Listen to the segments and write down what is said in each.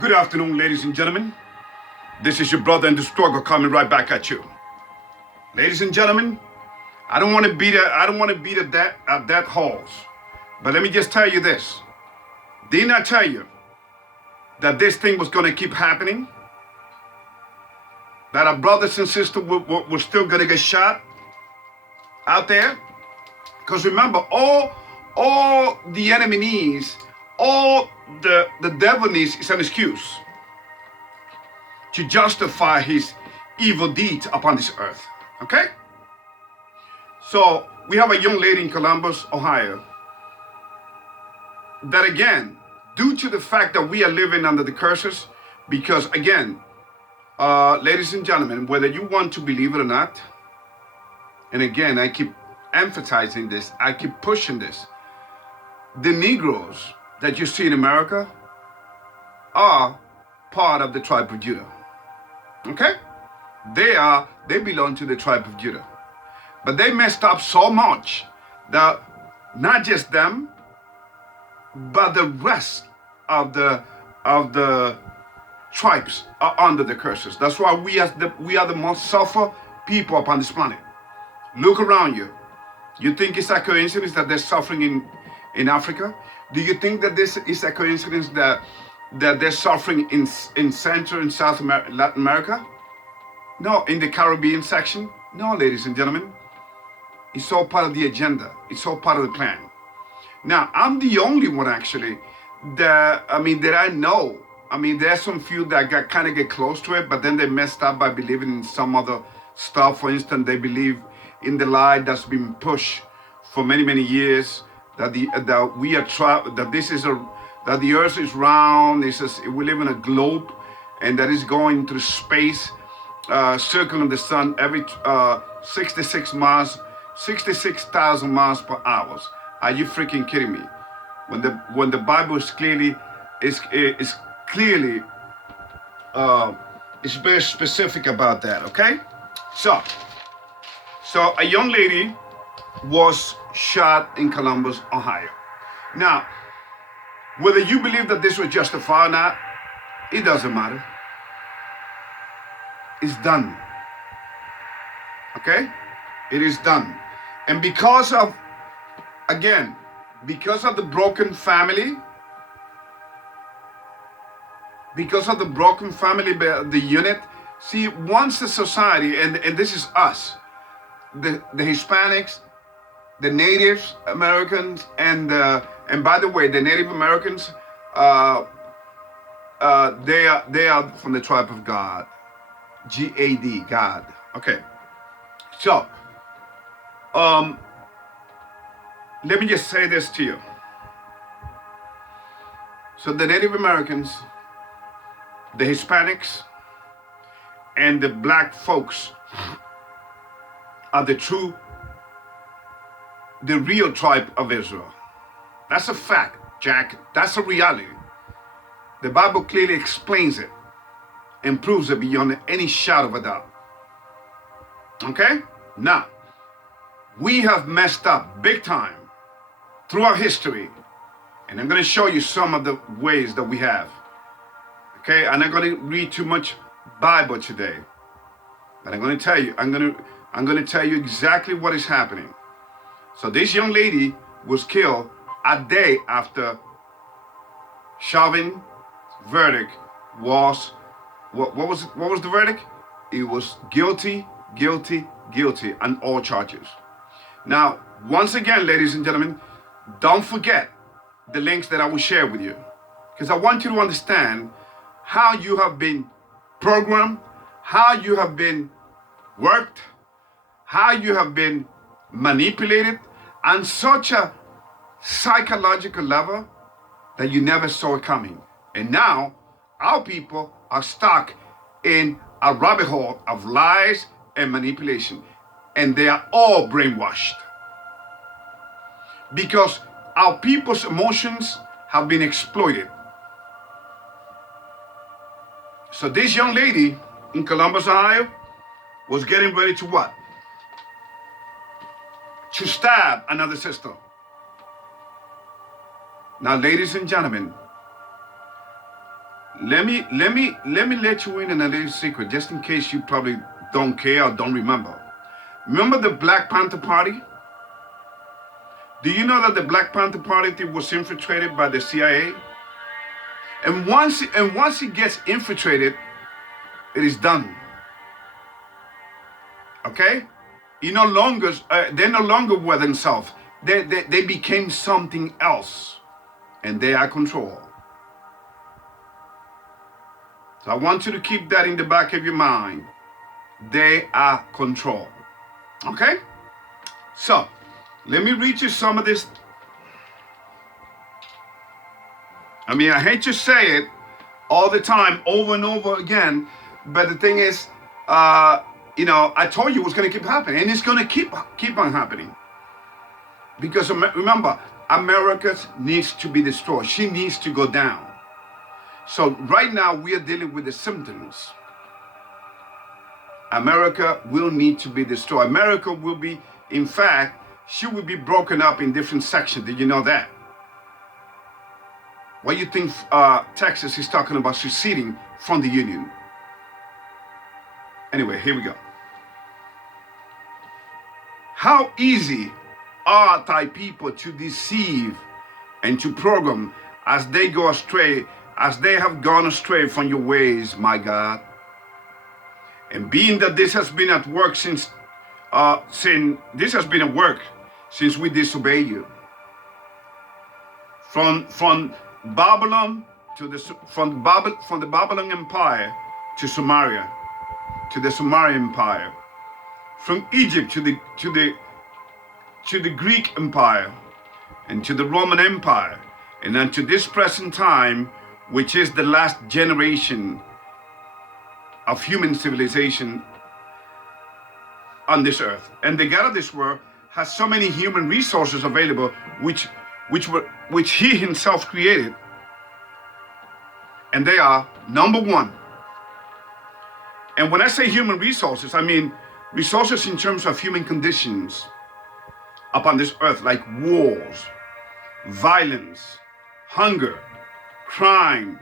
Good afternoon, ladies and gentlemen. This is your brother in the struggle coming right back at you. Ladies and gentlemen, I don't want to beat a dead horse. But let me just tell you this. Didn't I tell you that this thing was going to keep happening? That our brothers and sisters were still going to get shot out there? Because remember, all the enemy needs, all the devil needs is an excuse to justify his evil deeds upon this earth. Okay? So we have a young lady in Columbus, Ohio, that again, due to the fact that we are living under the curses, because again, ladies and gentlemen, whether you want to believe it or not, and again, I keep emphasizing this, I keep pushing this, the Negroes that you see in America are part of the tribe of Judah. Okay? They belong to the tribe of Judah. But they messed up so much that not just them, but the rest of the tribes are under the curses. That's why we are the most suffer people upon this planet. Look around you. You think it's a coincidence that they're suffering in Africa? Do you think that this is a coincidence that they're suffering in Central and South America, Latin America? No, in the Caribbean section? No, ladies and gentlemen. It's all part of the agenda. It's all part of the plan. Now, I'm the only one actually that I know. I mean, there's some few that kind of get close to it, but then they messed up by believing in some other stuff. For instance, they believe in the lie that's been pushed for many, many years that the earth is round. We live in a globe, and that is going through space, circling the sun every 66,000 miles per hour. Are you freaking kidding me? When the Bible is very specific about that. Okay, so a young lady was shot in Columbus, Ohio. Now, whether you believe that this was justified or not, it doesn't matter. It's done. Okay? It is done. And because of the broken family, the unit, see, once the society, and this is us, the Hispanics, the Native Americans, and by the way, the Native Americans, they are from the tribe of God, G-A-D, God. Okay, so let me just say this to you. So the Native Americans, the Hispanics, and the black folks are the real tribe of Israel. That's a fact, Jack. That's a reality. The Bible clearly explains it and proves it beyond any shadow of a doubt. Okay? Now, we have messed up big time throughout history, and I'm going to show you some of the ways that we have. Okay? I'm not going to read too much Bible today, but I'm going to tell you. I'm going to tell you exactly what is happening. So this young lady was killed a day after Chauvin verdict was, what was the verdict? It was guilty, guilty, guilty on all charges. Now, once again, ladies and gentlemen, don't forget the links that I will share with you, because I want you to understand how you have been programmed, how you have been worked, how you have been manipulated on such a psychological level that you never saw it coming. And now our people are stuck in a rabbit hole of lies and manipulation, and they are all brainwashed because our people's emotions have been exploited. So this young lady in Columbus, Ohio, was getting ready to what? To stab another sister. Now, ladies and gentlemen, let you in on a little secret, just in case you probably don't care or don't remember. Remember the Black Panther Party? Do you know that the Black Panther Party was infiltrated by the CIA? And once it gets infiltrated, it is done. Okay? They're no longer were themselves. They became something else, and they are control. So I want you to keep that in the back of your mind. They are control. Okay? So, let me read you some of this. I mean, I hate to say it all the time, over and over again, but the thing is, I told you it was going to keep happening, and it's going to keep on happening. Because remember, America needs to be destroyed. She needs to go down. So right now, we are dealing with the symptoms. America will need to be destroyed. America will be, in fact, she will be broken up in different sections. Did you know that? Why do you think Texas is talking about seceding from the Union? Anyway, here we go. How easy are thy people to deceive and to program as they go astray, as they have gone astray from your ways, my God. And being that this has been at work since we disobeyed you. From Babylon from the Babylon Empire to Samaria, to the Sumerian Empire, from Egypt to the Greek Empire, and to the Roman Empire, and unto this present time, which is the last generation of human civilization on this earth. And the God of this world has so many human resources available, which he himself created. And they are, number one. And when I say human resources, I mean resources in terms of human conditions upon this earth, like wars, violence, hunger, crimes,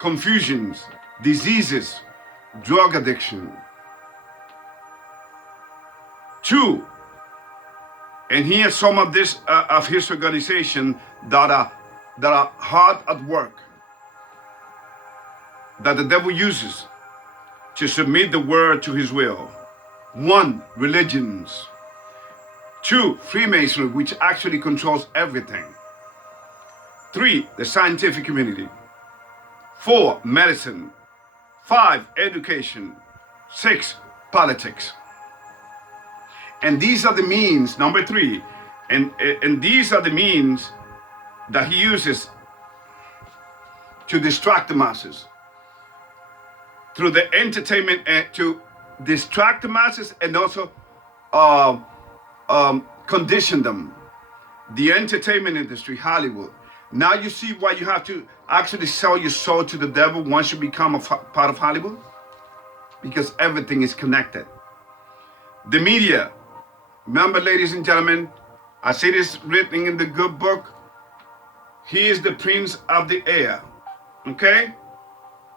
confusions, diseases, drug addiction. Two, and he has some of this of his organization that are hard at work, that the devil uses to submit the word to his will. One, religions. Two, Freemasonry, which actually controls everything. Three, the scientific community. Four, medicine. Five, education. Six, politics. And these are the means, number three, and these are the means that he uses to distract the masses. Through the entertainment, to distract the masses and also condition them. The entertainment industry, Hollywood. Now you see why you have to actually sell your soul to the devil once you become a part of Hollywood? Because everything is connected. The media. Remember, ladies and gentlemen, I see this written in the good book. He is the prince of the air. Okay?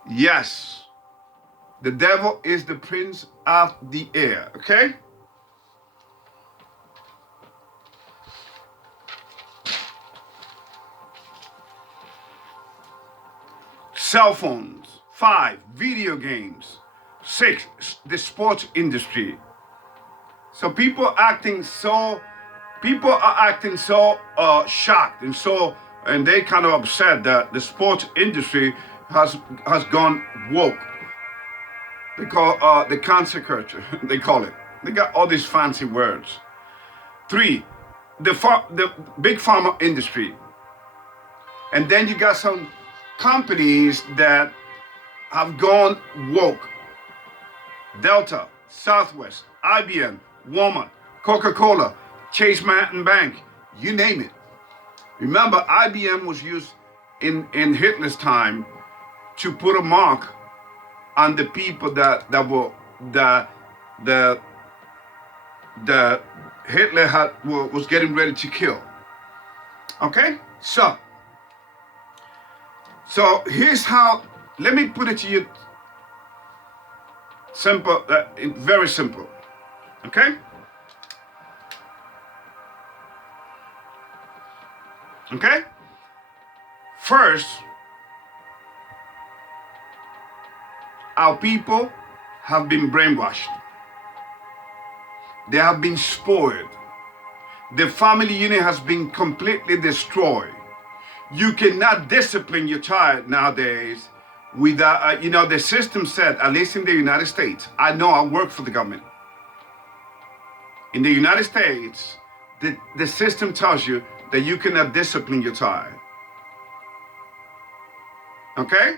Yes. The devil is the prince of the air. Okay? Cell phones. 5, video games. 6, the sports industry. So people are acting so shocked and they kind of upset that the sports industry has gone woke. They call the cancer culture. They call it. They got all these fancy words. 3, the big pharma industry. And then you got some companies that have gone woke. Delta, Southwest, IBM, Walmart, Coca-Cola, Chase Manhattan Bank, you name it. Remember, IBM was used in Hitler's time to put a mark on the people that Hitler was getting ready to kill. Okay, so here's how let me put it to you simple, very simple. Okay? Okay? First, our people have been brainwashed. They have been spoiled. The family unit has been completely destroyed. You cannot discipline your child nowadays without, the system said, at least in the United States, I know I work for the government. In the United States, the system tells you that you cannot discipline your child. Okay?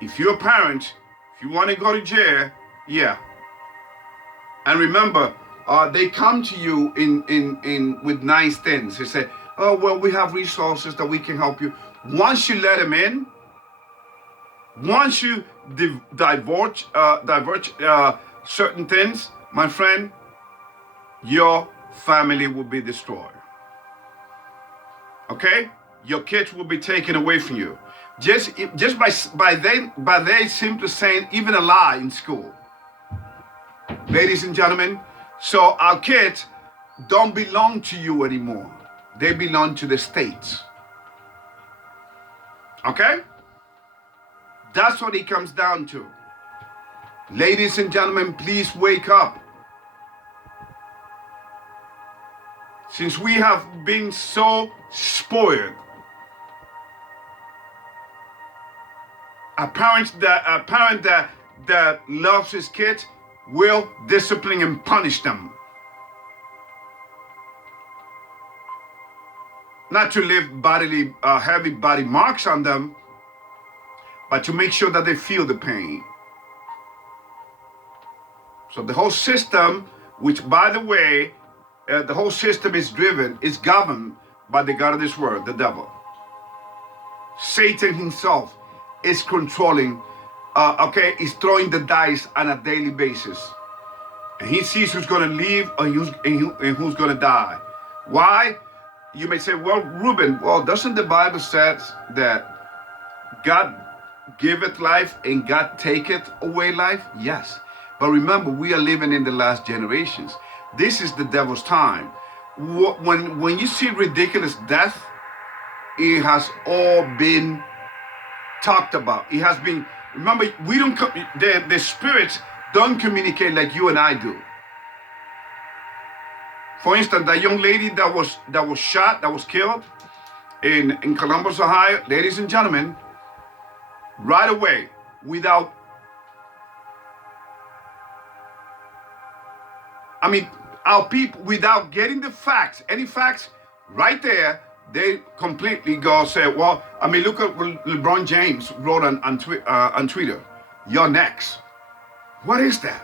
If you're a parent, if you want to go to jail, yeah. And remember, they come to you in with nice things. They say, oh, well, we have resources that we can help you. Once you let them in, once you divulge certain things, my friend, your family will be destroyed. Okay? Your kids will be taken away from you. Just by they simply saying even a lie in school. Ladies and gentlemen, so our kids don't belong to you anymore. They belong to the states. Okay? That's what it comes down to. Ladies and gentlemen, please wake up. Since we have been so spoiled, a parent that loves his kids will discipline and punish them. Not to leave heavy body marks on them, but to make sure that they feel the pain. So the whole system, which by the way, the whole system is governed by the God of this world, the devil. Satan himself is controlling, is throwing the dice on a daily basis. And he sees who's going to live and who's going to die. Why? You may say, well, Reuben, doesn't the Bible say that God giveth life and God taketh away life? Yes. But remember, we are living in the last generations. This is the devil's time. When you see ridiculous death, it has all been talked about. It has been, remember, we don't, the spirits don't communicate like you and I do. For instance, that young lady that was shot, that was killed in Columbus, Ohio, ladies and gentlemen, right away, our people, without getting the facts, any facts, right there, they completely go say, look at what LeBron James wrote on Twitter. You're next. What is that?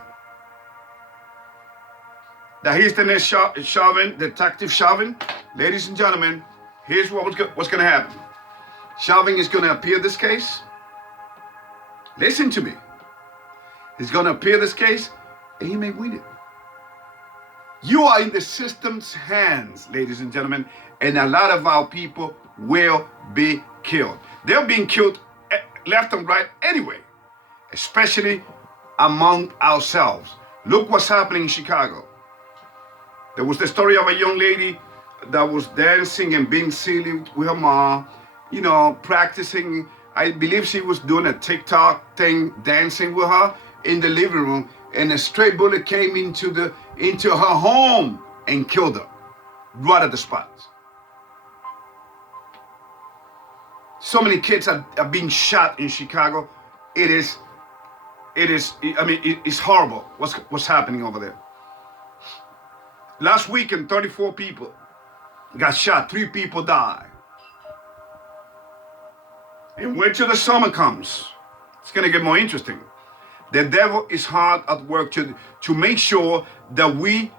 That he's the next Chauvin, Detective Chauvin. Ladies and gentlemen, here's what's going to happen. Chauvin is going to appear this case. Listen to me. He's going to appear this case, and he may win it. You are in the system's hands, ladies and gentlemen, and a lot of our people will be killed. They're being killed left and right anyway, especially among ourselves. Look what's happening in Chicago. There was the story of a young lady that was dancing and being silly with her mom, practicing. I believe she was doing a TikTok thing, dancing with her in the living room, and a stray bullet came into her home and killed her right at the spot. So many kids are being shot in Chicago. It's horrible what's happening over there. Last weekend, 34 people got shot. 3 people died. And wait till the summer comes. It's going to get more interesting. The devil is hard at work to make sure that we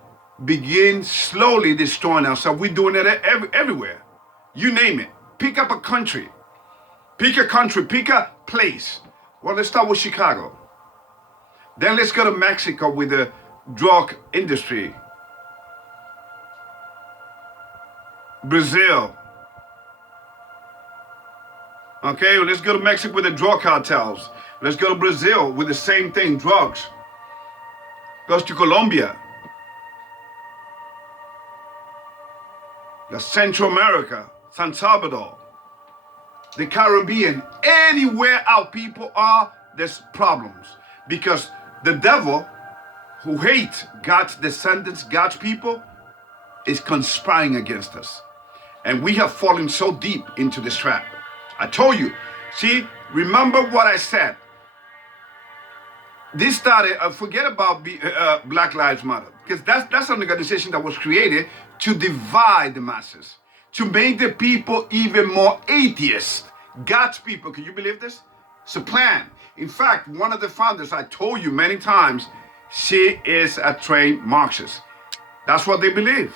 begin slowly destroying ourselves. We're doing it everywhere. You name it. Pick up a country. Pick a country. Pick a place. Well, let's start with Chicago. Then let's go to Mexico with the drug industry. Brazil. Okay, let's go to Mexico with the drug cartels. Let's go to Brazil with the same thing, drugs. Goes to Colombia. Central America, San Salvador, the Caribbean, anywhere our people are, there's problems. Because the devil, who hates God's descendants, God's people, is conspiring against us. And we have fallen so deep into this trap. I told you, see, remember what I said. This started, forget about Black Lives Matter, because that's an organization that was created to divide the masses, to make the people even more atheist. God's people, can you believe this? It's a plan. In fact, one of the founders, I told you many times, she is a trained Marxist. That's what they believe.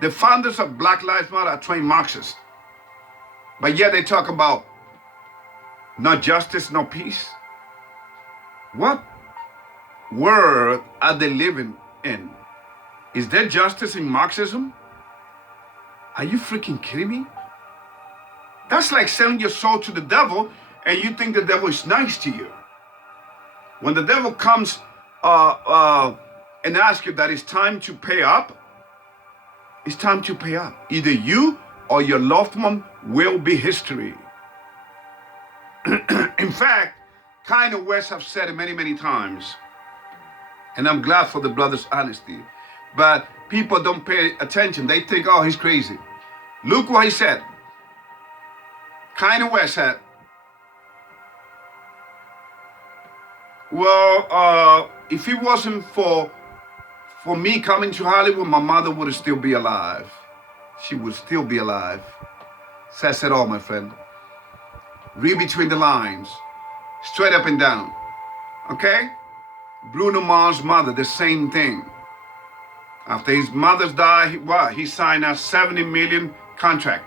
The founders of Black Lives Matter are trained Marxists. But yet they talk about no justice, no peace. What world are they living in? Is there justice in Marxism? Are you freaking kidding me? That's like selling your soul to the devil and you think the devil is nice to you. When the devil comes and asks you that it's time to pay up, it's time to pay up. Either you or your loved one will be history. In fact, Kanye West have said it many, many times, and I'm glad for the brother's honesty, but people don't pay attention. They think, oh, he's crazy. Look what he said. Kanye West said, well, if it wasn't for me coming to Hollywood, my mother would still be alive. She would still be alive. Says it all, my friend. Read between the lines. Straight up and down. Okay? Bruno Mars' mother, the same thing. After his mother's died, he signed a 70 million contract.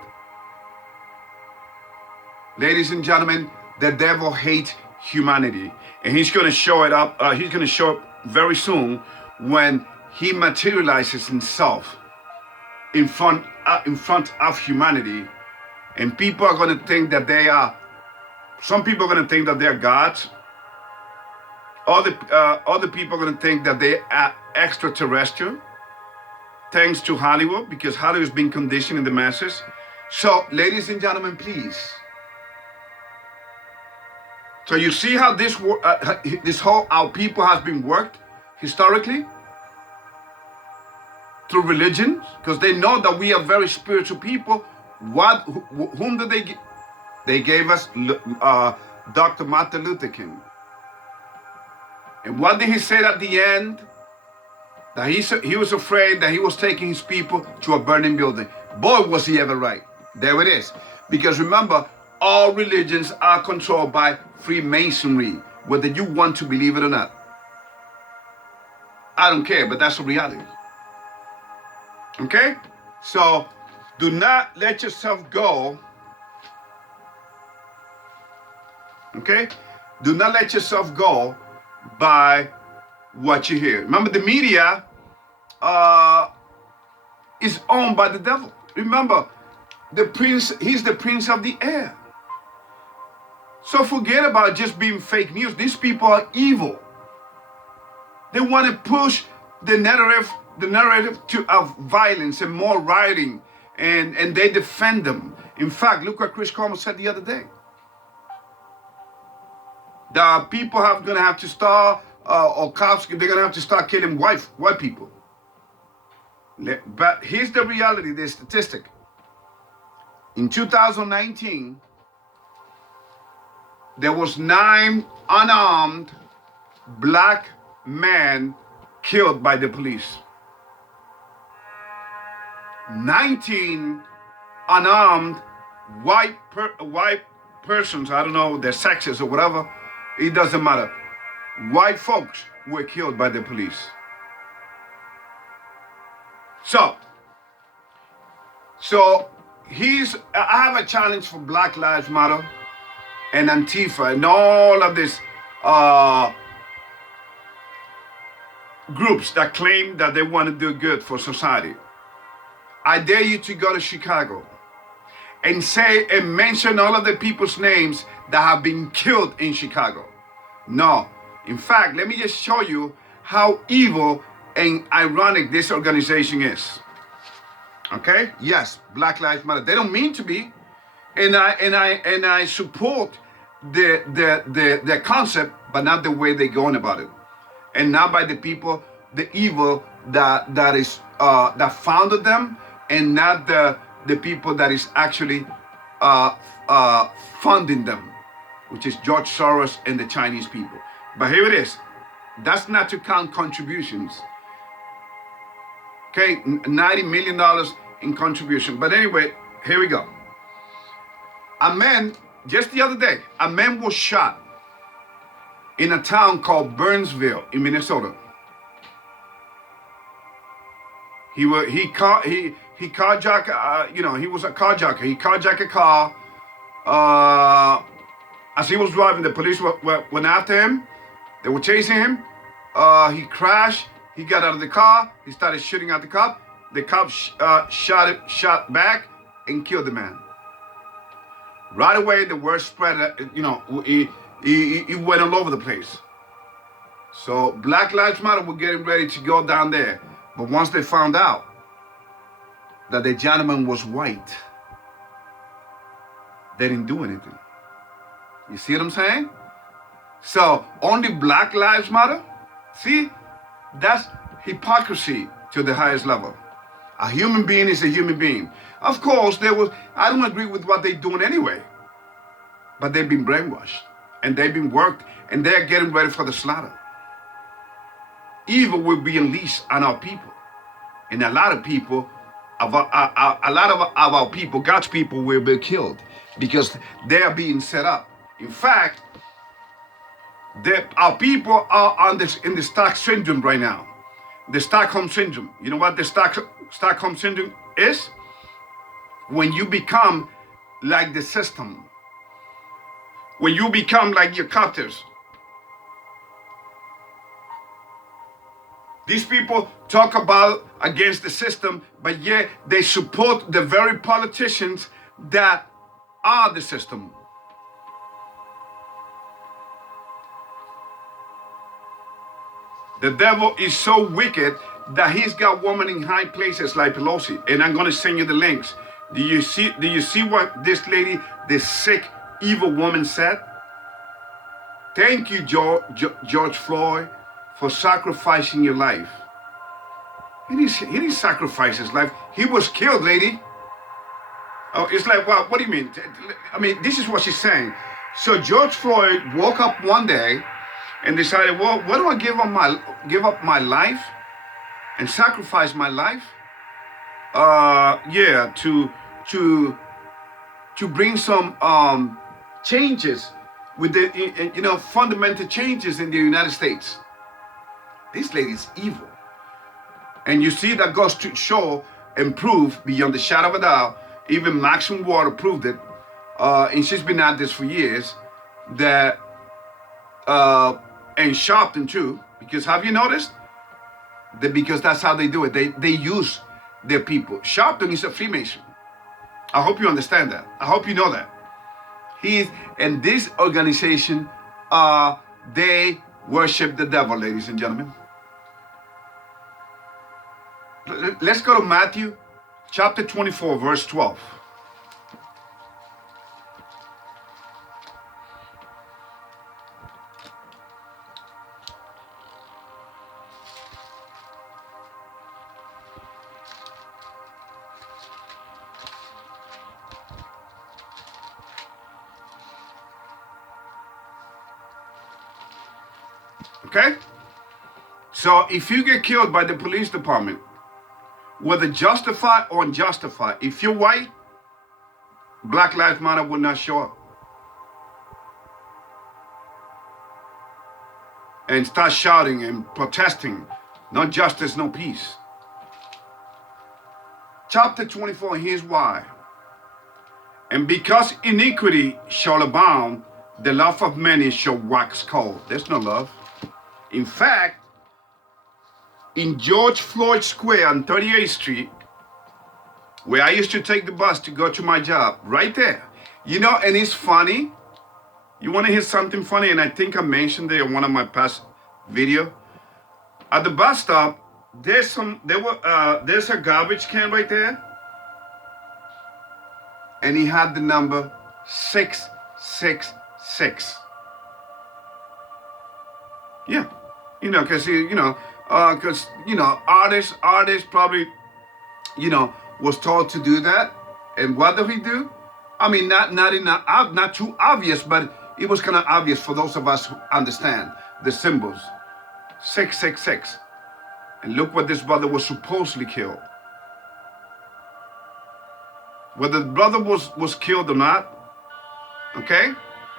Ladies and gentlemen, the devil hates humanity. And he's going to show it up. He's going to show up very soon when he materializes himself in front of humanity. And people are going to think that they are, some people are going to think that they're gods. Other people are going to think that they are extraterrestrial, thanks to Hollywood, because Hollywood has been conditioning the masses. So, ladies and gentlemen, please. So you see how this whole our people has been worked historically through religion, because they know that we are very spiritual people. Whom did they give? They gave us Dr. Martin Luther King. And what did he say at the end? That he was afraid that he was taking his people to a burning building. Boy, was he ever right. There it is. Because remember, all religions are controlled by Freemasonry, whether you want to believe it or not. I don't care, but that's a reality. Okay? So, do not let yourself go. Okay? Do not let yourself go by what you hear. Remember, the media is owned by the devil. Remember, he's the prince of the air. So forget about just being fake news. These people are evil. They want to push the narrative of violence and more rioting, and they defend them. In fact, look what Chris Cuomo said the other day. The people are going to have to start, or cops, they're going to have to start killing white people. But here's the reality, the statistic. In 2019, there was 9 unarmed black men killed by the police. 19 unarmed white persons, I don't know their sexes or whatever, it doesn't matter. White folks were killed by the police. So I have a challenge for Black Lives Matter and Antifa and all of these groups that claim that they want to do good for society. I dare you to go to Chicago and say and mention all of the people's names that have been killed in Chicago. No. In fact, let me just show you how evil and ironic this organization is. Okay? Yes, Black Lives Matter. They don't mean to be. And I support the concept, but not the way they're going about it. And not by the people, the evil that founded them, and not the people that is actually funding them, which is George Soros and the Chinese people. But here it is. That's not to count contributions. Okay, $90 million in contribution. But anyway, here we go. A man, just the other day, a man was shot in a town called Burnsville in Minnesota. He carjacked, he was a carjacker. He carjacked a car. As he was driving, the police went after him. They were chasing him. He crashed. He got out of the car. He started shooting at the cop. The cop shot back and killed the man. Right away, the word spread. It went all over the place. So Black Lives Matter were getting ready to go down there. But once they found out that the gentleman was white, they didn't do anything. You see what I'm saying? So only Black Lives Matter? See? That's hypocrisy to the highest level. A human being is a human being. Of course, I don't agree with what they're doing anyway. But they've been brainwashed. And they've been worked. And they're getting ready for the slaughter. Evil will be unleashed on our people. And a lot of people, our people, God's people, will be killed. Because they are being set up. In fact, our people are in the Stockholm syndrome right now. The Stockholm syndrome. You know what the Stockholm syndrome is? When you become like the system. When you become like your captors. These people talk about against the system, but yet they support the very politicians that are the system. The devil is so wicked that he's got women in high places like Pelosi. And I'm going to send you the links. Do you see what this lady, this sick, evil woman said? Thank you, George Floyd, for sacrificing your life. He didn't sacrifice his life. He was killed, lady. Oh, it's like, well, what do you mean? I mean, this is what she's saying. So George Floyd woke up one day and decided, well, what do I give up my life and sacrifice my life? To bring some changes with the fundamental changes in the United States. This lady's evil, and you see that goes to show and prove beyond the shadow of a doubt. Even Maxim Water proved it, and she's been at this for years. That and Sharpton too, because have you noticed that? Because that's how they do it. They use their people. Sharpton is a Freemason. I hope you understand that. I hope you know that. And this organization, they worship the devil, ladies and gentlemen. Let's go to Matthew chapter 24, verse 12. Okay? So if you get killed by the police department, whether justified or unjustified, if you're white, Black Lives Matter will not show up. And start shouting and protesting, no justice, no peace. Chapter 24, here's why. And because iniquity shall abound, the love of many shall wax cold. There's no love. In fact, in George Floyd Square on 38th Street, where I used to take the bus to go to my job, right there. You know, and it's funny. You want to hear something funny? And I think I mentioned it in one of my past video. At the bus stop, there's a garbage can right there. And he had the number 666. Yeah, you know, because artists probably, was told to do that. And what did he do? I mean, not too obvious, but it was kind of obvious for those of us who understand the symbols. 666. And look what this brother was supposedly killed. Whether the brother was killed or not, okay,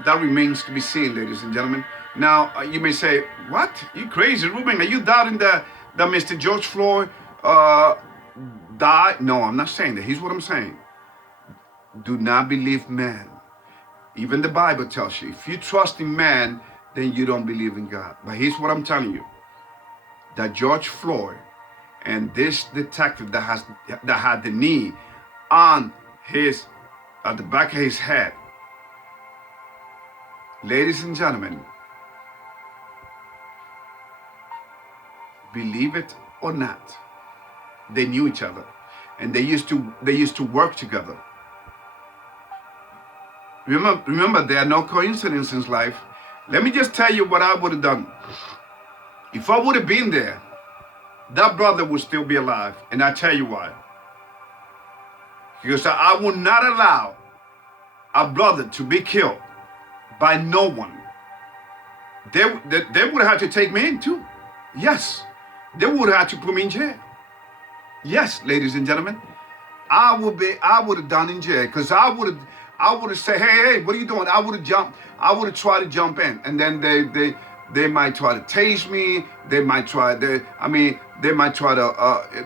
that remains to be seen, ladies and gentlemen. Now, you may say, what? You crazy, Ruben? Are you doubting that Mr. George Floyd died? No, I'm not saying that. Here's what I'm saying. Do not believe man. Even the Bible tells you, if you trust in man, then you don't believe in God. But here's what I'm telling you. That George Floyd and this detective that had the knee on at the back of his head. Ladies and gentlemen, believe it or not, they knew each other, and they used to work together. Remember, there are no coincidences in life. Let me just tell you what I would have done. If I would have been there, that brother would still be alive, and I tell you why. Because I would not allow a brother to be killed by no one. They would have to take me in too. Yes, they would have to put me in jail. Yes, ladies and gentlemen, I would have done in jail, because I would have said, hey, what are you doing? I would have tried to jump in, and then they might try to tase me. They might try to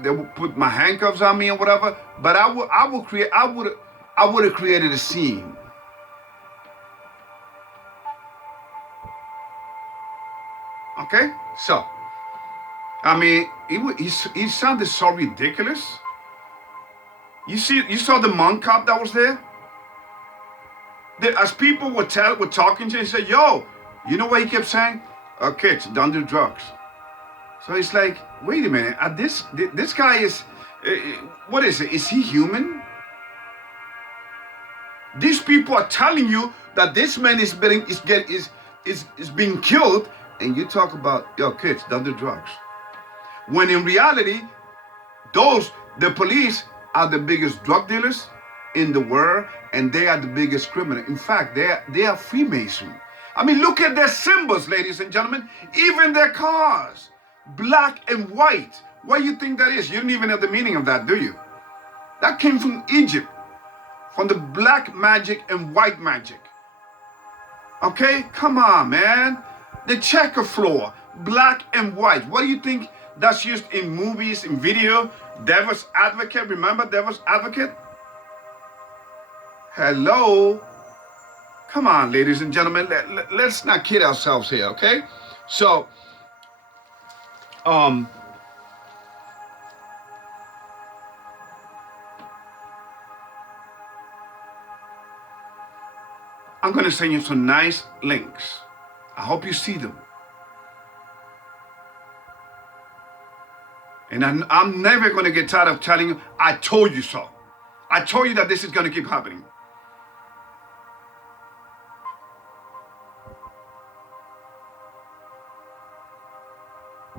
they would put my handcuffs on me or whatever. But I would have created a scene. Okay, so I mean, he sounded so ridiculous. You saw the monk cop that was there. As people were talking to him, he said, "Yo, you know what he kept saying? Kids, don't do drugs." So it's like, wait a minute, this guy is, what is it? Is he human? These people are telling you that this man is being killed, and you talk about, yo, kids, don't do drugs. When in reality, the police are the biggest drug dealers in the world, and they are the biggest criminal. In fact, they are Freemasonry. I mean, look at their symbols, ladies and gentlemen. Even their cars, black and white. What do you think that is? You don't even know the meaning of that, do you? That came from Egypt, from the black magic and white magic. Okay, come on, man. The checker floor, black and white. What do you think that's used in movies, in video? Devil's Advocate, remember Devil's Advocate? Hello? Come on, ladies and gentlemen, let's not kid ourselves here, okay? So, I'm going to send you some nice links. I hope you see them. And I'm never going to get tired of telling you, I told you so. I told you that this is going to keep happening.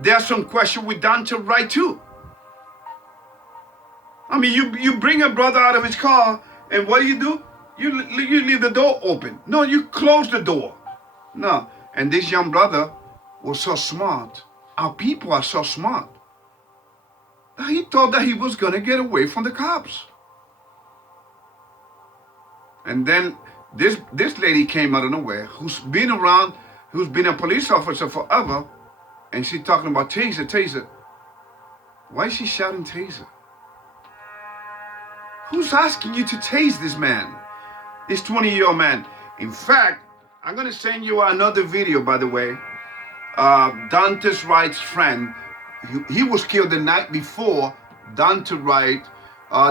There's some question with Dante right too. I mean, you bring a brother out of his car, and what do? You leave the door open. No, you close the door. No, and this young brother was so smart. Our people are so smart. He thought that he was going to get away from the cops. And then this lady came out of nowhere, who's been a police officer forever, and she's talking about taser. Why is she shouting taser? Who's asking you to tase this man? This 20-year-old man. In fact, I'm going to send you another video, by the way. Dante's Wright's friend, he was killed the night before Dante Wright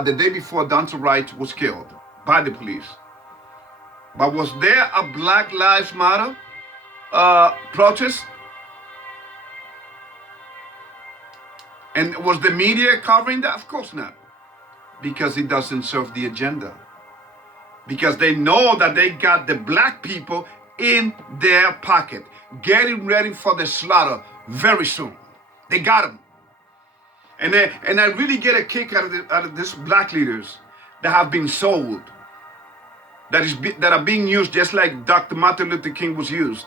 the day before Dante Wright was killed by the police. But was there a Black Lives Matter protest? And was the media covering that? Of course not. Because it doesn't serve the agenda. Because they know that they got the black people in their pocket, getting ready for the slaughter very soon. They got them. And I really get a kick out of these black leaders that have been sold, that are being used just like Dr. Martin Luther King was used.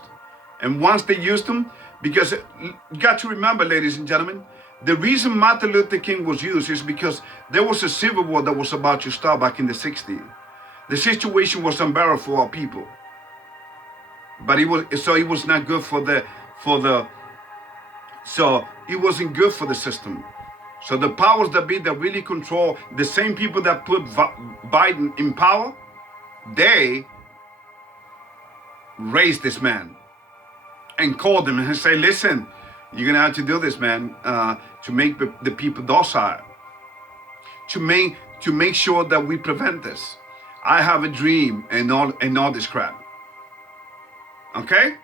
And once they used them, because you got to remember, ladies and gentlemen, the reason Martin Luther King was used is because there was a civil war that was about to start back in the 60s. The situation was unbearable for our people. But it was not good so it wasn't good for the system. So the powers that be that really control, the same people that put Biden in power, they raised this man and called him and say, listen, you're gonna have to do this, man, to make the people docile, to make sure that we prevent this. I have a dream and all this crap. Okay?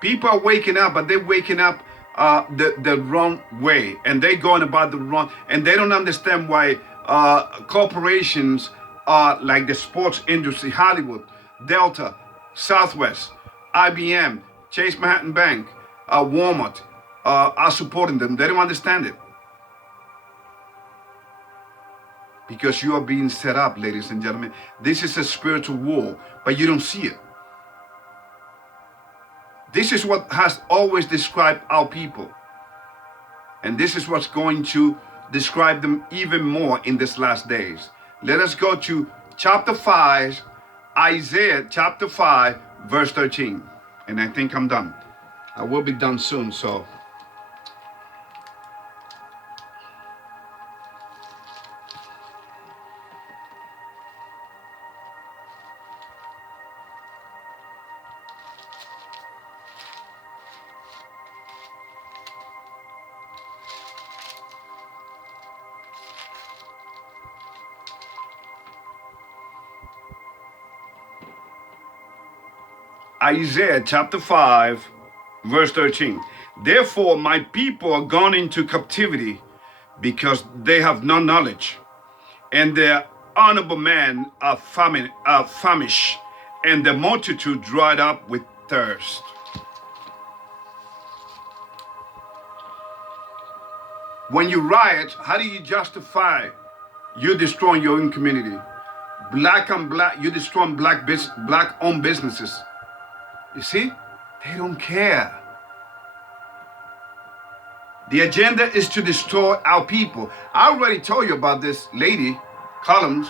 People are waking up, but they're waking up the wrong way, and they're going about the wrong, and they don't understand why corporations like the sports industry, Hollywood, Delta, Southwest, IBM, Chase Manhattan Bank, Walmart are supporting them. They don't understand it. Because you are being set up, ladies and gentlemen. This is a spiritual war, but you don't see it. This is what has always described our people. And this is what's going to describe them even more in these last days. Let us go to chapter 5, Isaiah chapter 5, verse 13. And I think I'm done. I will be done soon, so. Isaiah chapter 5, verse 13. Therefore my people are gone into captivity because they have no knowledge, and their honorable men are famished, and the multitude dried up with thirst. When you riot, how do you justify you destroying your own community? Black on black, you destroying black-owned businesses. You see, they don't care. The agenda is to destroy our people. I already told you about this lady, Collins,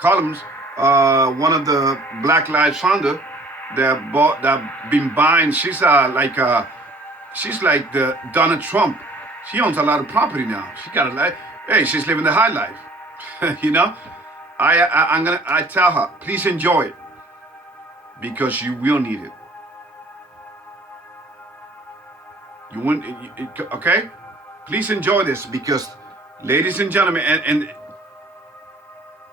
one of the Black Lives founder that been buying. She's like the Donald Trump. She owns a lot of property now. She got a life. Hey, she's living the high life. You know, I tell her, please enjoy it, because you will need it. You wouldn't, okay? Please enjoy this, because, ladies and gentlemen, and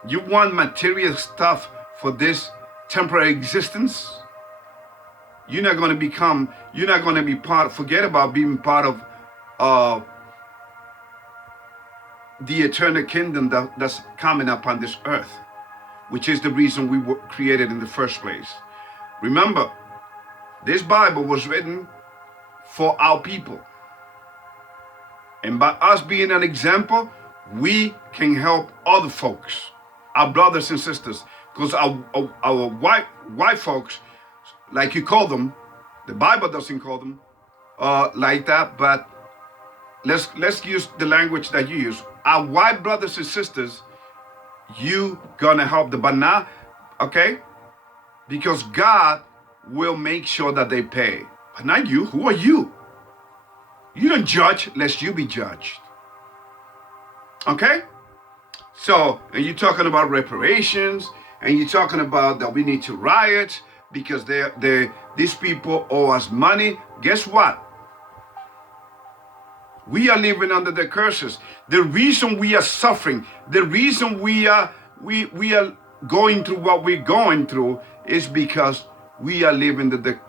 you want material stuff for this temporary existence. You're not going to be part. Forget about being part of the eternal kingdom that's coming upon this earth, which is the reason we were created in the first place. Remember, this Bible was written for our people. And by us being an example, we can help other folks, our brothers and sisters, because our white folks, like you call them, the Bible doesn't call them like that, but let's use the language that you use. Our white brothers and sisters, you gonna help them, but now, okay? Because God will make sure that they pay. But not you. Who are you? You don't judge lest you be judged. Okay? So, and you're talking about reparations, and you're talking about that we need to riot because these people owe us money. Guess what? We are living under the curses. The reason we are suffering, the reason we are going through what we're going through is because we are living the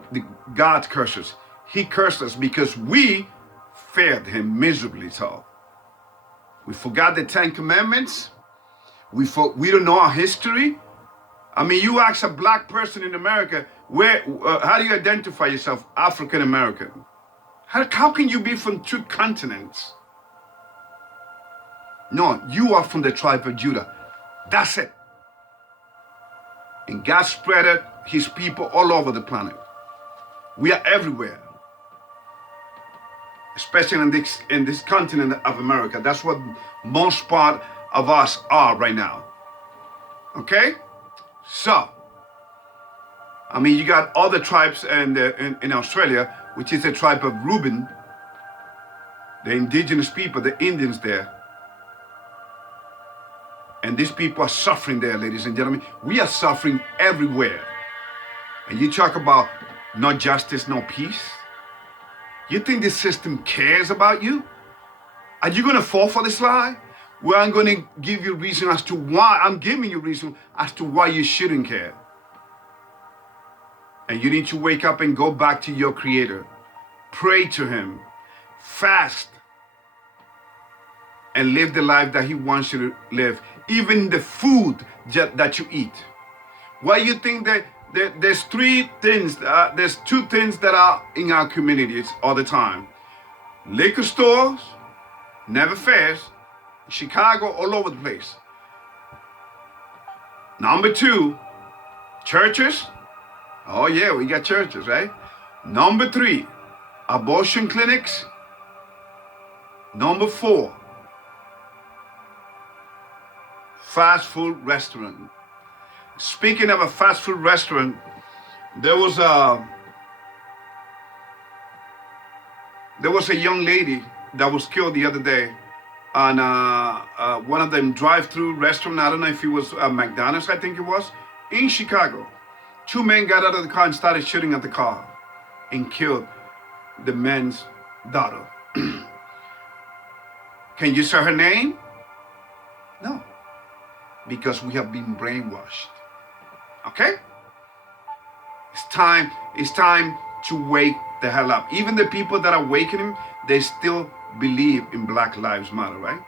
God's curses. He cursed us because we failed him miserably. So we forgot the 10 Commandments. We don't know our history. I mean, you ask a black person in America, how do you identify yourself? African American. How can you be from 2 continents? No, you are from the tribe of Judah. That's it. And God spread his people all over the planet. We are everywhere. Especially in this continent of America. That's what most part of us are right now. Okay? So, I mean, you got other tribes in Australia, which is the tribe of Reuben, the indigenous people, the Indians there. And these people are suffering there, ladies and gentlemen. We are suffering everywhere. And you talk about no justice, no peace. You think this system cares about you? Are you going to fall for this lie? Well, I'm going to give you reason as to why. I'm giving you reason as to why you shouldn't care. And you need to wake up and go back to your Creator. Pray to him. Fast. And live the life that he wants you to live. Even the food that you eat. Why you think that there's 3 things, there's 2 things that are in our communities all the time. Liquor stores, never fails. Chicago, all over the place. Number 2, churches. Oh yeah, we got churches, right? Number 3, abortion clinics. Number 4, fast food restaurant. Speaking of a fast food restaurant, there was a young lady that was killed the other day on one of them drive-through restaurant. I don't know if it was McDonald's, I think it was, in Chicago. 2 men got out of the car and started shooting at the car and killed the man's daughter. Can you say her name? No. Because we have been brainwashed. Okay? It's time to wake the hell up. Even the people that are awakening, they still believe in Black Lives Matter, right?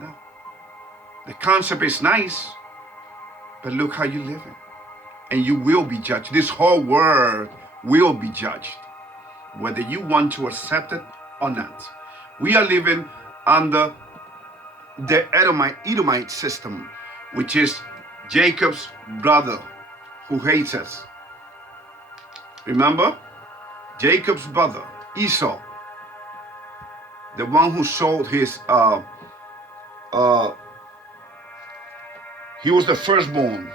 No. The concept is nice, but look how you're living. And you will be judged. This whole world will be judged, whether you want to accept it or not. We are living under the Edomite system, which is Jacob's brother who hates us. Remember? Jacob's brother, Esau, the one who sold his, he was the firstborn.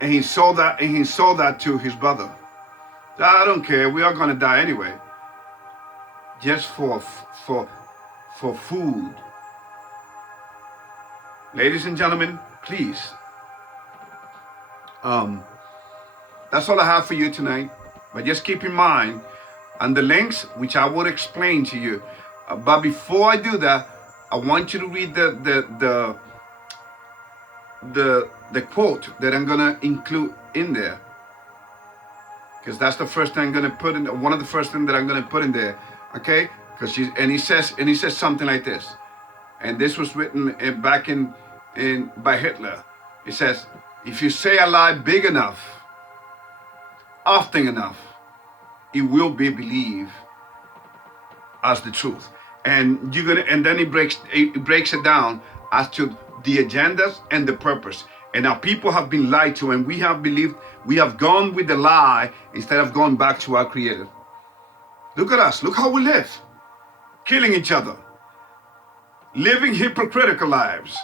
And he sold that to his brother. I don't care, we are gonna die anyway. Just for food. Ladies and gentlemen, please. That's all I have for you tonight. But just keep in mind, and the links, which I will explain to you. But before I do that, I want you to read the quote that I'm gonna include in there, because that's the first thing I'm gonna put in. One of the first things that I'm gonna put in there. Okay, because he says something like this, and this was written back by Hitler. It says, if you say a lie big enough, often enough, it will be believed as the truth. And then it breaks it down as to the agendas and the purpose. And our people have been lied to, and we have gone with the lie instead of going back to our Creator. Look at us. Look how we live. Killing each other. Living hypocritical lives.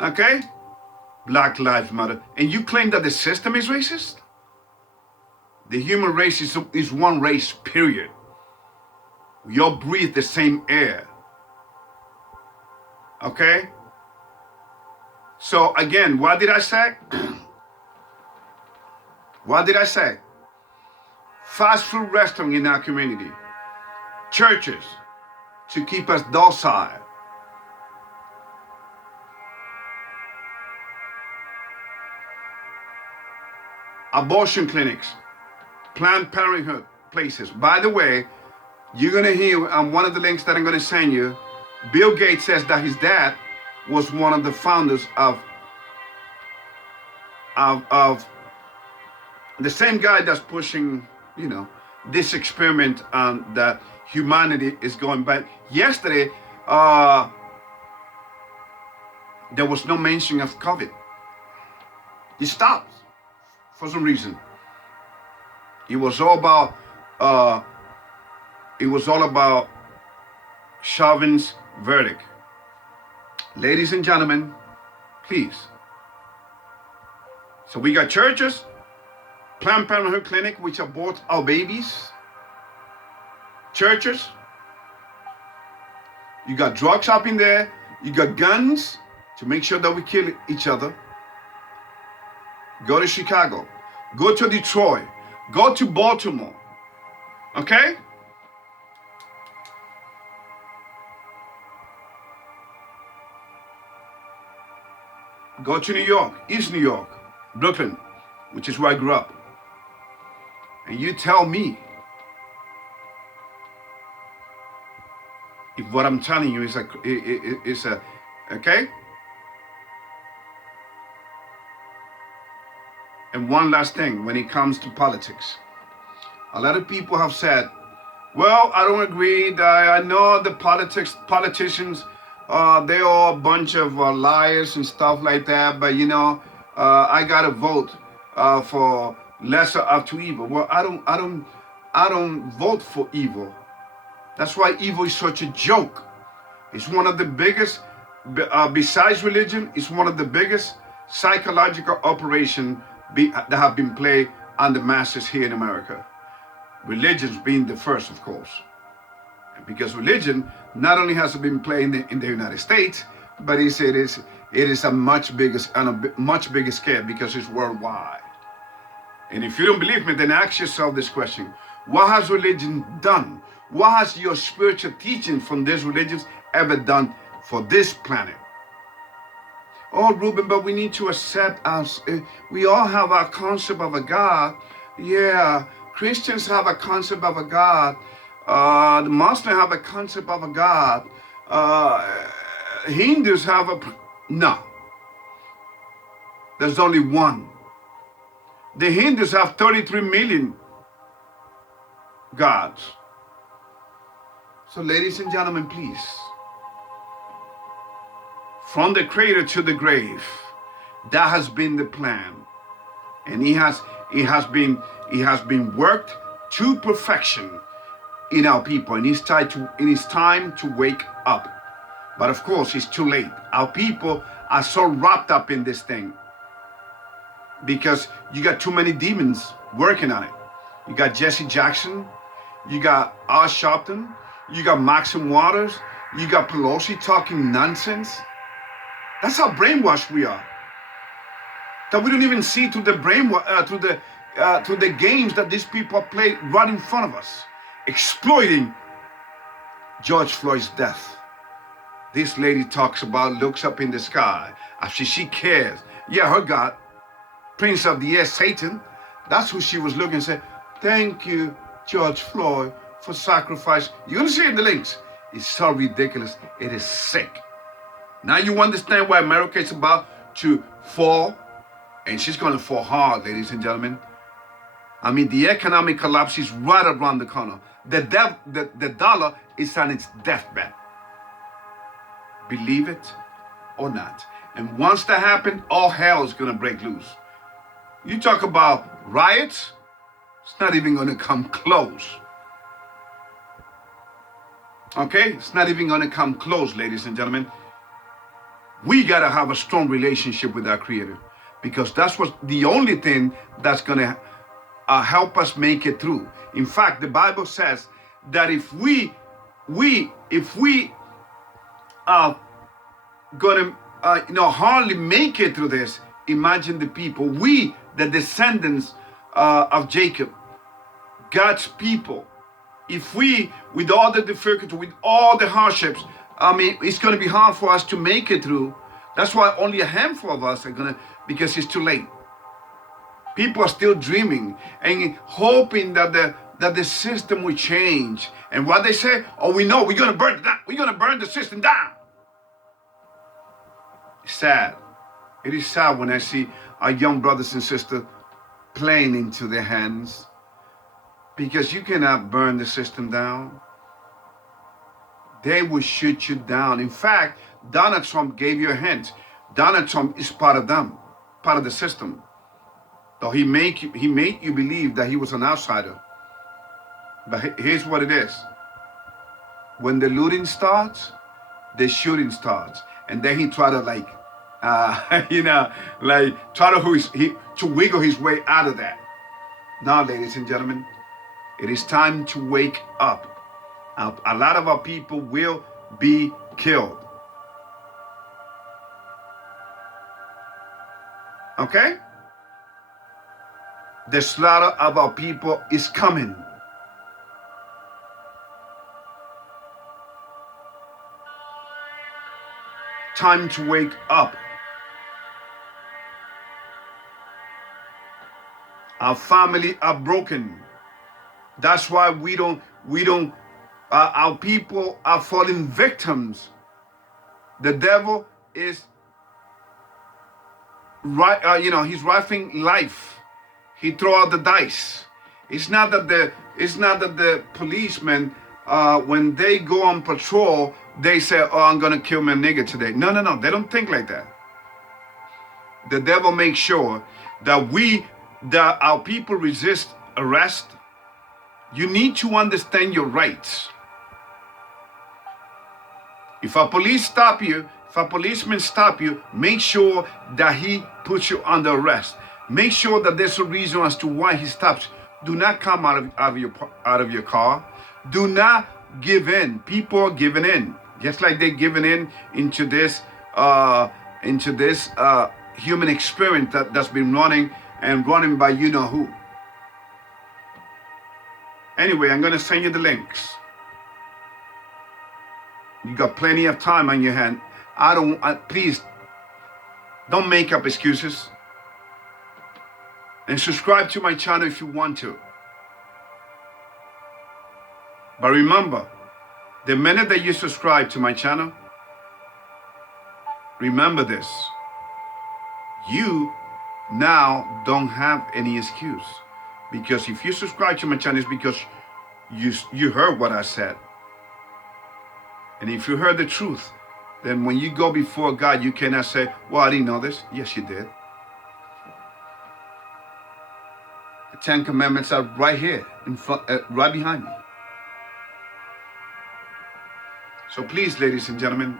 Okay? Black Lives Matter. And you claim that the system is racist? The human race is one race, period. We all breathe the same air. Okay? So again, what did I say? What did I say? Fast food restaurant in our community. Churches to keep us docile. Abortion clinics. Planned Parenthood places. By the way, you're going to hear on one of the links that I'm going to send you, Bill Gates says that his dad was one of the founders of the same guy that's pushing, you know, this experiment that humanity is going back. Yesterday, there was no mention of COVID. It stopped for some reason. It was all about Chauvin's verdict. Ladies and gentlemen, please. So we got churches, Planned Parenthood Clinic, which abort our babies. Churches. You got drugs up in there. You got guns to make sure that we kill each other. Go to Chicago. Go to Detroit. Go to Baltimore. Okay? Go to New York, East New York, Brooklyn, which is where I grew up. And you tell me if what I'm telling you is okay? And one last thing, when it comes to politics, a lot of people have said, well, I don't agree. I know the politicians, they're all a bunch of liars and stuff like that, but you know, I gotta vote for lesser of two evil. Well, I don't vote for evil. That's why evil is such a joke. It's one of the biggest, besides religion, it's one of the biggest psychological operations that have been played on the masses here in America. Religions being the first, of course. Because religion not only has been played in the United States, but it is a much bigger scale because it's worldwide. And if you don't believe me, then ask yourself this question. What has religion done? What has your spiritual teaching from these religions ever done for this planet? Oh, Ruben, but we need to accept us. We all have our concept of a God. Yeah, Christians have a concept of a God. The Muslims have a concept of a God. Hindus have no. There's only one. The Hindus have 33 million gods. So ladies and gentlemen, please. From the cradle to the grave, that has been the plan. And it has been worked to perfection in our people, and it's time to wake up. But of course, it's too late. Our people are so wrapped up in this thing because you got too many demons working on it. You got Jesse Jackson, you got Al Sharpton, you got Maxim Waters, you got Pelosi talking nonsense. That's how brainwashed we are. That we don't even see through the through the games that these people play right in front of us, exploiting George Floyd's death. This lady looks up in the sky. Actually, she cares. Yeah, her God, Prince of the Air, Satan, that's who she was looking and said, thank you, George Floyd, for sacrifice. You're going to see in the links. It's so ridiculous. It is sick. Now you understand why America is about to fall, and she's going to fall hard, ladies and gentlemen. I mean, the economic collapse is right around the corner. The dollar is on its deathbed. Believe it or not. And once that happens, all hell is going to break loose. You talk about riots, it's not even going to come close. Okay? It's not even going to come close, ladies and gentlemen. We got to have a strong relationship with our Creator, because that's the only thing that's going to help us make it through. In fact, the Bible says that if we gonna hardly make it through this, imagine the people, the descendants of Jacob, God's people, if we, with all the difficulty, with all the hardships, I mean, it's going to be hard for us to make it through. That's why only a handful of us are going to, because it's too late. People are still dreaming and hoping that the system will change. And what they say, oh, we know we're going to burn it down. We're going to burn the system down. It's sad. It is sad when I see our young brothers and sisters playing into their hands, because you cannot burn the system down. They will shoot you down. In fact, Donald Trump gave you a hint. Donald Trump is part of them, part of the system. So he made you believe that he was an outsider. But here's what it is. When the looting starts, the shooting starts. And then he tried to to wiggle his way out of that. Now, ladies and gentlemen, it is time to wake up. A lot of our people will be killed. Okay? The slaughter of our people is coming. Time to wake up. Our family are broken. That's why our people are falling victims. The devil is he's rifling life. He throw out the dice. It's not that the policemen, when they go on patrol, they say, oh, I'm gonna kill my nigger today. No, they don't think like that. The devil makes sure that our people resist arrest. You need to understand your rights. If a policeman stop you, make sure that he puts you under arrest. Make sure that there's a reason as to why he stops. Do not come out of your car. Do not give in. People are giving in, just like they're giving in into this human experiment that's been running by you know who. Anyway, I'm going to send you the links. You got plenty of time on your hand. Please don't make up excuses. And subscribe to my channel if you want to. But remember, the minute that you subscribe to my channel, remember this. You now don't have any excuse. Because if you subscribe to my channel, it's because you heard what I said. And if you heard the truth, then when you go before God, you cannot say, well, I didn't know this. Yes, you did. The 10 Commandments are right here, in front, right behind me. So please, ladies and gentlemen,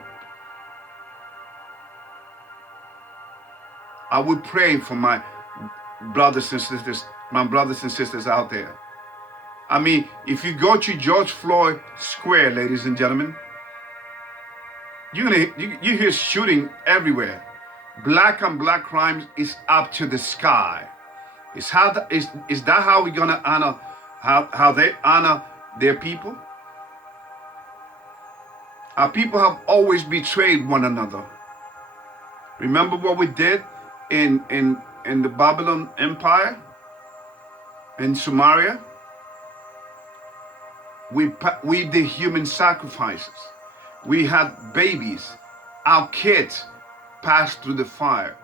I would pray for my brothers and sisters out there. I mean, if you go to George Floyd Square, ladies and gentlemen, you hear shooting everywhere. Black on black crime is up to the sky. Is that how we're gonna honor how they honor their people? Our people have always betrayed one another. Remember what we did in the Babylon Empire, in Samaria? We did human sacrifices. We had babies. Our kids passed through the fire.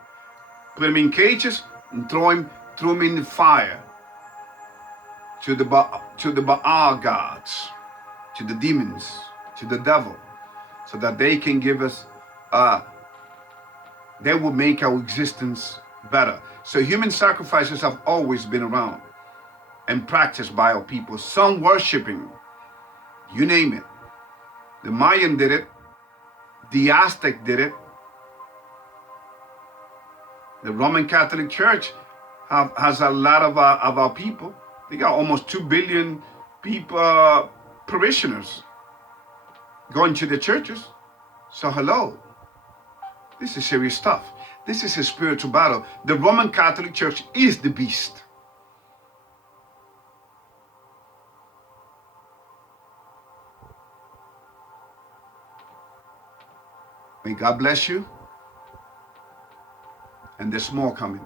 Put them in cages and throw them in the fire to the Baal gods, to the demons, to the devil, so that they can give us, they will make our existence better. So human sacrifices have always been around and practiced by our people. Some worshiping, you name it. The Mayan did it. The Aztec did it. The Roman Catholic Church has a lot of our people. They got almost 2 billion people, parishioners, going to the churches. So hello, this is serious stuff. This is a spiritual battle. The Roman Catholic Church is the beast. May God bless you. And there's more coming.